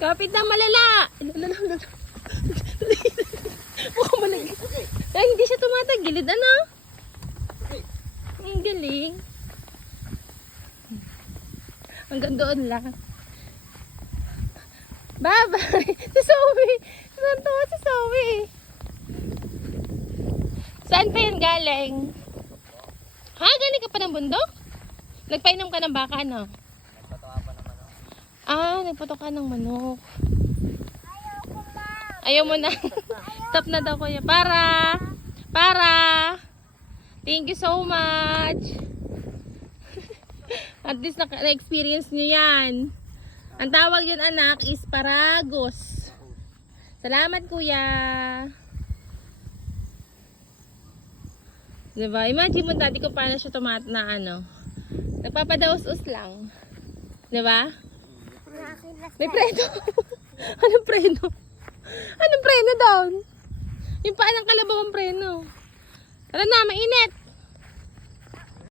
Kapit na malala. Mukhang malagay. Ay, hindi siya tumatagilid. Ano? Ang galing. Hanggang doon lang. Bye-bye. Si Zoe. Saan to si Zoe? Saan pa yan galing? Ha? Galing ka pa ng bundok? Nagpainom ka ng baka, no? Nagpato ka ng manok. Ayaw mo na. Stop na daw, kuya. Para. Thank you so much. At least na-experience nyo yan. Ang tawag yun, anak, is paragos. Salamat, kuya. Diba? Imagine mo dati kung paano siya na ano. Nagpapadaos-us lang. Diba? May preno. Anong preno? Anong preno down? Yung paa ng kalabaw ang preno. Tara na, mainit.